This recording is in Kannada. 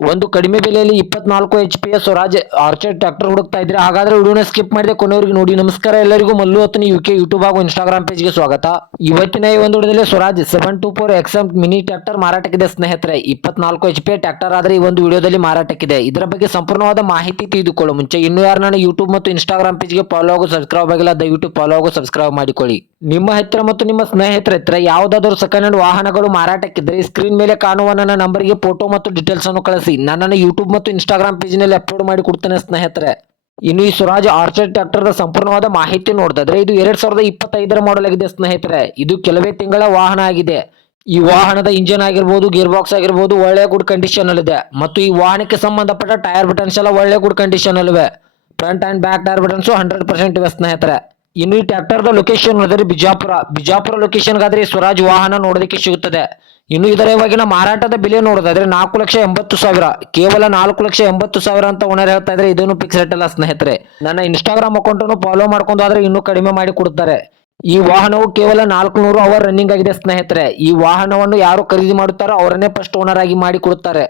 ಒಂದು ಕಡಿಮೆ ಬೆಲೆಯಲ್ಲಿ 24 HP ಸ್ವರಾಜ್ ಆರ್ಚರ್ ಟ್ರ್ಯಾಕ್ಟರ್ ಹುಡುಕ್ತಾ ಇದ್ರೆ ಹಾಗಾದ್ರೆ ವಿಡಿಯೋನ ಸ್ಕಿಪ್ ಮಾಡಿದೆ ಕೊನೆವರೆಗೂ ನೋಡಿ. ನಮಸ್ಕಾರ ಎಲ್ಲರಿಗೂ, ಮಲ್ಲು ಹತ್ತನಿ UK ಯೂಟ್ಯೂಬ್ ಹಾಗೂ ಇನ್ಸ್ಟಾಗ್ರಾಮ್ ಪೇಜ್ಗೆ ಸ್ವಾಗತ. ಇವತ್ತಿನ ಈ ಒಂದು ವಿಡಿಯೋದಲ್ಲಿ ಸ್ವರಾಜ್ 724 XM ಮಿನಿ ಟ್ರ್ಯಾಕ್ಟರ್ ಮಾರಾಟಕ್ಕಿದೆ ಸ್ನೇಹಿತರೆ. 24 HP ಟ್ರ್ಯಾಕ್ಟರ್ ಆದ್ರೆ ಈ ಒಂದು ವಿಡಿಯೋದಲ್ಲಿ ಮಾರಾಟಕ್ಕಿದೆ. ಇದರ ಬಗ್ಗೆ ಸಂಪೂರ್ಣವಾದ ಮಾಹಿತಿ ತಿಳಿದುಕೊಳ್ಳೋ ಮುಂಚೆ ಇನ್ನೂ ಯಾರು ನಾನು ಯೂಟ್ಯೂಬ್ ಮತ್ತು ಇನ್ಸ್ಟಾಗ್ರಾಮ್ ಪೇಜ್ಗೆ ಫಾಲೋ ಹಾಗೂ ಸಬ್ಸ್ಕ್ರೈಬ್ ಆಗಿಲ್ಲ, ದಯವಿಟ್ಟು ಫಾಲೋ ಹಾಗೂ ಸಬ್ಸ್ಕ್ರೈಬ್ ಮಾಡಿಕೊಳ್ಳಿ. ನಿಮ್ಮ ಹತ್ತಿರ ಮತ್ತು ನಿಮ್ಮ ಸ್ನೇಹಿತರ ಹತ್ರ ಯಾವುದಾದರೂ ಸೆಕೆಂಡ್ ಹ್ಯಾಂಡ್ ವಾಹನಗಳು ಮಾರಾಟಕ್ಕಿದ್ರೆ ಸ್ಕ್ರೀನ್ ಮೇಲೆ ಕಾಣುವ ನನ್ನ ನಂಬರ್ಗೆ ಫೋಟೋ ಮತ್ತು ಡೀಟೇಲ್ಸ್ ಅನ್ನು ಕಳಿಸಿ. ನನ್ನನ್ನು ಯೂಟ್ಯೂಬ್ ಮತ್ತು ಇನ್ಸ್ಟಾಗ್ರಾಮ್ ಪೇಜ್ ನಲ್ಲಿ ಅಪ್ಲೋಡ್ ಮಾಡಿ ಕೊಡ್ತೇನೆ ಸ್ನೇಹಿತರೆ. ಇನ್ನು ಈ ಸ್ವರಾಜ್ ಆರ್ಚರ್ ಟ್ರ್ಯಾಕ್ಟರ್ ಸಂಪೂರ್ಣವಾದ ಮಾಹಿತಿ ನೋಡಿದ್ರೆ ಇದು 2025 ಮಾಡೆಲ್ ಆಗಿದೆ ಸ್ನೇಹಿತರೆ. ಇದು ಕೆಲವೇ ತಿಂಗಳ ವಾಹನ ಆಗಿದೆ. ಈ ವಾಹನದ ಇಂಜಿನ್ ಆಗಿರ್ಬೋದು, ಗೇರ್ ಬಾಕ್ಸ್ ಆಗಿರ್ಬೋದು ಒಳ್ಳೆ ಗುಡ್ ಕಂಡೀಷನ್ ಅಲ್ಲಿದೆ. ಮತ್ತು ಈ ವಾಹನಕ್ಕೆ ಸಂಬಂಧಪಟ್ಟ ಟೈರ್ ಬಟನ್ಸ್ ಎಲ್ಲ ಒಳ್ಳೆ ಗುಡ್ ಕಂಡೀಷನ್ ಅಲ್ಲಿವೆ. Front and back tyre buttons 100% ಇವೆ ಸ್ನೇಹಿತರೆ. ಇನ್ನು ಈ ಟ್ರ್ಯಾಕ್ಟರ್ ಲೊಕೇಶನ್ ನೋಡಿದ್ರೆ ಬಿಜಾಪುರ ಲೊಕೇಶನ್ ಗಾದ್ರೆ ಈ ಸ್ವರಾಜ್ ವಾಹನ ನೋಡೋದಕ್ಕೆ ಸಿಗುತ್ತದೆ. ಇನ್ನು ಇದರ ಇವಾಗಿನ ಮಾರಾಟದ ಬೆಲೆ ನೋಡೋದಾದ್ರೆ 4,80,000, ಕೇವಲ 4,80,000 ಅಂತ ಓನರ್ ಹೇಳ್ತಾ ಇದ್ರೆ ಇದನ್ನು ಫಿಕ್ಸ್ ರೇಟ್ ಅಲ್ಲ ಸ್ನೇಹಿತರೆ. ನನ್ನ ಇನ್ಸ್ಟಾಗ್ರಾಮ್ ಅಕೌಂಟ್ ಅನ್ನು ಫಾಲೋ ಮಾಡ್ಕೊಂಡು ಆದ್ರೆ ಇನ್ನೂ ಕಡಿಮೆ ಮಾಡಿ ಕೊಡ್ತಾರೆ. ಈ ವಾಹನವು ಕೇವಲ 400 ಅವರ್ ರನ್ನಿಂಗ್ ಆಗಿದೆ ಸ್ನೇಹಿತರೆ. ಈ ವಾಹನವನ್ನು ಯಾರು ಖರೀದಿ ಮಾಡುತ್ತಾರೋ ಅವರನ್ನೇ ಫಸ್ಟ್ ಓನರ್ ಆಗಿ ಮಾಡಿ ಕೊಡುತ್ತಾರೆ.